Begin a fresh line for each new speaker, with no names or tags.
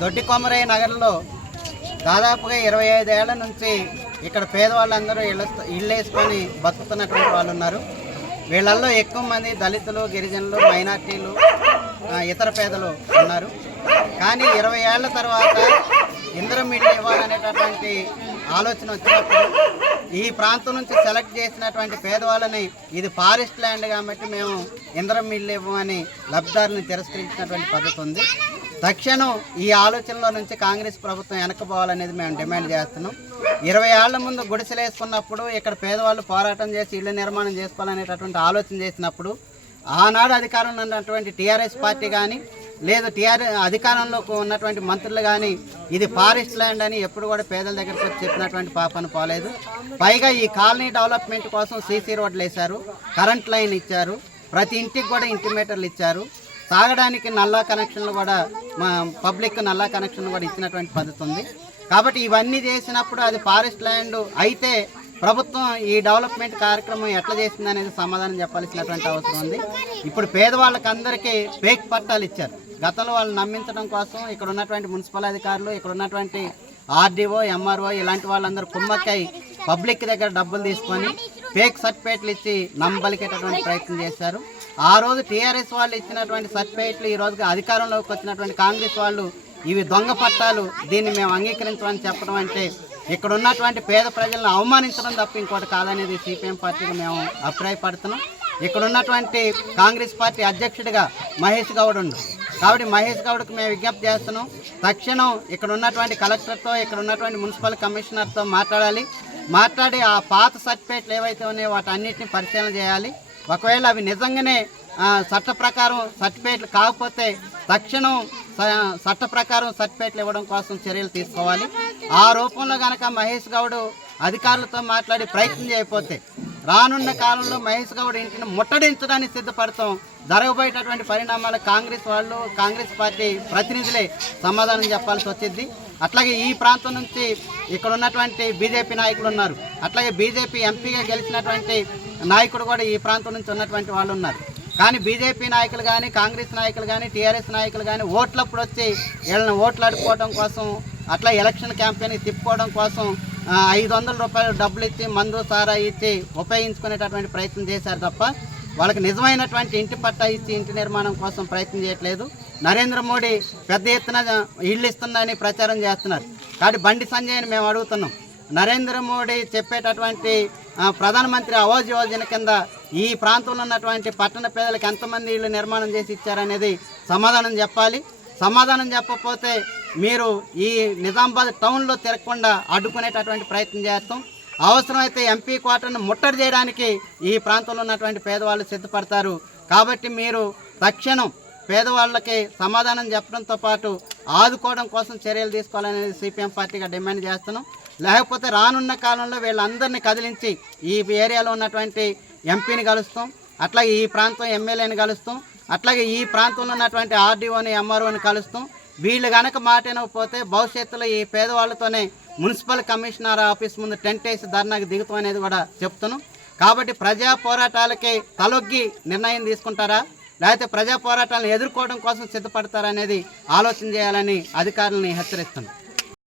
దొడ్డి కొమరయ్య నగర్లో దాదాపుగా ఇరవై ఐదేళ్ళ నుంచి ఇక్కడ పేదవాళ్ళందరూ ఇళ్ళ ఇళ్ళు వేసుకొని బతుకుతున్నటువంటి వాళ్ళు ఉన్నారు వీళ్ళల్లో ఎక్కువ మంది దళితులు గిరిజనులు మైనార్టీలు ఇతర పేదలు ఉన్నారు. కానీ ఇరవై ఏళ్ళ తర్వాత ఇంద్రం ఇల్లు ఇవ్వాలనేటటువంటి ఆలోచన వచ్చినప్పుడు ఈ ప్రాంతం నుంచి సెలెక్ట్ చేసినటువంటి పేదవాళ్ళని ఇది ఫారెస్ట్ ల్యాండ్ కాబట్టి మేము ఇంద్రం ఇల్లు ఇవ్వమని లబ్ధిదారుని తిరస్కరించినటువంటి పద్ధతి ఉంది. తక్షణం ఈ ఆలోచనలో నుంచి కాంగ్రెస్ ప్రభుత్వం వెనకపోవాలనేది మేము డిమాండ్ చేస్తున్నాం. ఇరవై ఏళ్ళ ముందు గుడిసెలు వేసుకున్నప్పుడు ఇక్కడ పేదవాళ్ళు పోరాటం చేసి ఇళ్ళు నిర్మాణం చేసుకోవాలనేటటువంటి ఆలోచన చేసినప్పుడు ఆనాడు అధికారంలో ఉన్నటువంటి టీఆర్ఎస్ పార్టీ కానీ లేదు టీఆర్ఎస్ అధికారంలో ఉన్నటువంటి మంత్రులు కానీ ఇది ఫారెస్ట్ ల్యాండ్ అని ఎప్పుడు కూడా పేదల దగ్గరకు వచ్చి చెప్పినటువంటి పాపను పోలేదు. పైగా ఈ కాలనీ డెవలప్మెంట్ కోసం సీసీ రోడ్లు వేశారు కరెంట్ లైన్ ఇచ్చారు ప్రతి ఇంటికి కూడా ఇంటిమేటర్లు ఇచ్చారు. తాగడానికి నల్లా కనెక్షన్లు కూడా మా పబ్లిక్ నల్లా కనెక్షన్లు కూడా ఇచ్చినటువంటి పద్ధతి ఉంది. కాబట్టి ఇవన్నీ చేసినప్పుడు అది ఫారెస్ట్ ల్యాండ్ అయితే ప్రభుత్వం ఈ డెవలప్మెంట్ కార్యక్రమం ఎట్లా చేసింది అనేది సమాధానం చెప్పాల్సినటువంటి అవసరం ఉంది. ఇప్పుడు పేదవాళ్ళకి అందరికీ పేక్ పట్టాలు ఇచ్చారు. గతంలో వాళ్ళు నమ్మించడం కోసం ఇక్కడ ఉన్నటువంటి మున్సిపల్ అధికారులు ఇక్కడ ఉన్నటువంటి ఆర్డీఓ ఎంఆర్ఓ ఇలాంటి వాళ్ళందరూ కుమ్మక్కై పబ్లిక్ దగ్గర డబ్బులు తీసుకొని ఫేక్ సర్టిఫికేట్లు ఇచ్చి నమ్మబలికేటటువంటి ప్రయత్నం చేశారు. ఆ రోజు టీఆర్ఎస్ వాళ్ళు ఇచ్చినటువంటి సర్టిఫికేట్లు ఈ రోజుగా అధికారంలోకి వచ్చినటువంటి కాంగ్రెస్ వాళ్ళు ఇవి దొంగ పట్టాలు దీన్ని మేము అంగీకరించమని చెప్పడం అంటే ఇక్కడ ఉన్నటువంటి పేద ప్రజలను అవమానించడం తప్ప ఇంకోటి కాదనేది సిపిఎం పార్టీకి మేము అభిప్రాయపడుతున్నాం. ఇక్కడ ఉన్నటువంటి కాంగ్రెస్ పార్టీ అధ్యక్షుడిగా మహేష్ గౌడ్ ఉండు. కాబట్టి మహేష్ గౌడ్కి మేము విజ్ఞప్తి చేస్తున్నాం. తక్షణం ఇక్కడ ఉన్నటువంటి కలెక్టర్తో ఇక్కడ ఉన్నటువంటి మున్సిపల్ కమిషనర్తో మాట్లాడాలి. మాట్లాడి ఆ పాత సర్టిఫికేట్లు ఏవైతే ఉన్నాయో వాటి అన్నింటినీ పరిశీలన చేయాలి. ఒకవేళ అవి నిజంగానే చట్ట ప్రకారం సర్టిఫికేట్లు కాకపోతే తక్షణం చట్ట ప్రకారం సర్టిఫికేట్లు ఇవ్వడం కోసం చర్యలు తీసుకోవాలి. ఆ రూపంలో కనుక మహేష్ గౌడ్ అధికారులతో మాట్లాడి ప్రయత్నం చేయకపోతే రానున్న కాలంలో మహేష్ గౌడ్ ఇంటిని ముట్టడించడానికి సిద్ధపడతాం. జరగబోయేటటువంటి పరిణామాలు కాంగ్రెస్ వాళ్ళు కాంగ్రెస్ పార్టీ ప్రతినిధులే సమాధానం చెప్పాల్సి వచ్చింది. అట్లాగే ఈ ప్రాంతం నుంచి ఇక్కడ ఉన్నటువంటి బీజేపీ నాయకులు ఉన్నారు. అట్లాగే బీజేపీ ఎంపీగా గెలిచినటువంటి నాయకుడు కూడా ఈ ప్రాంతం నుంచి ఉన్నటువంటి వాళ్ళు ఉన్నారు. కానీ బీజేపీ నాయకులు కానీ కాంగ్రెస్ నాయకులు కానీ టీఆర్ఎస్ నాయకులు కానీ ఓట్లప్పుడు వచ్చి వీళ్ళని ఓట్లు అడుక్కోవడం కోసం అట్లా ఎలక్షన్ క్యాంపెయిన్కి తిప్పుకోవడం కోసం ఐదు వందల రూపాయలు డబ్బులు ఇచ్చి మందు సారా ఇచ్చి ఉపయోగించుకునేటటువంటి ప్రయత్నం చేశారు తప్ప వాళ్ళకి నిజమైనటువంటి ఇంటి పట్టా ఇచ్చి ఇంటి నిర్మాణం కోసం ప్రయత్నం చేయట్లేదు. నరేంద్ర మోడీ పెద్ద ఎత్తున ఇళ్ళు ఇస్తుందని ప్రచారం చేస్తున్నారు. కాబట్టి బండి సంజయ్ని మేము అడుగుతున్నాం. నరేంద్ర మోడీ చెప్పేటటువంటి ప్రధానమంత్రి ఆవాజ్ యోజన కింద ఈ ప్రాంతంలో ఉన్నటువంటి పట్టణ పేదలకు ఎంతమంది ఇళ్ళు నిర్మాణం చేసి ఇచ్చారనేది సమాధానం చెప్పాలి. సమాధానం చెప్పకపోతే మీరు ఈ నిజామాబాద్ టౌన్లో తిరగకుండా అడ్డుకునేటటువంటి ప్రయత్నం చేస్తాం. అవసరమైతే ఎంపీ కోటను ముట్టడి చేయడానికి ఈ ప్రాంతంలో ఉన్నటువంటి పేదవాళ్ళు సిద్ధపడతారు. కాబట్టి మీరు తక్షణం పేదవాళ్ళకి సమాధానం చెప్పడంతో పాటు ఆదుకోవడం కోసం చర్యలు తీసుకోవాలనేది సిపిఎం పార్టీగా డిమాండ్ చేస్తున్నాం. లేకపోతే రానున్న కాలంలో వీళ్ళందరినీ కదిలించి ఈ ఏరియాలో ఉన్నటువంటి ఎంపీని కలుస్తాం. అట్లాగే ఈ ప్రాంతం ఎమ్మెల్యేని కలుస్తాం. అట్లాగే ఈ ప్రాంతంలో ఉన్నటువంటి ఆర్డీఓని ఎంఆర్ఓని కలుస్తాం. వీళ్ళు కనుక మాట వినకపోతే భవిష్యత్తులో ఈ పేదవాళ్ళతోనే మున్సిపల్ కమిషనర్ ఆఫీస్ ముందు టెంట్ వేసి ధర్నాకి దిగుతాం అనేది కూడా చెప్తున్నాం. కాబట్టి ప్రజా పోరాటాలకి తలొగ్గి నిర్ణయం తీసుకుంటారా? లేకపోతే ప్రజా పోరాటాలను ఎదుర్కోవడం కోసం సిద్ధపడతారా అనేది ఆలోచన చేయాలని అధికారులను హెచ్చరిస్తున్నాం.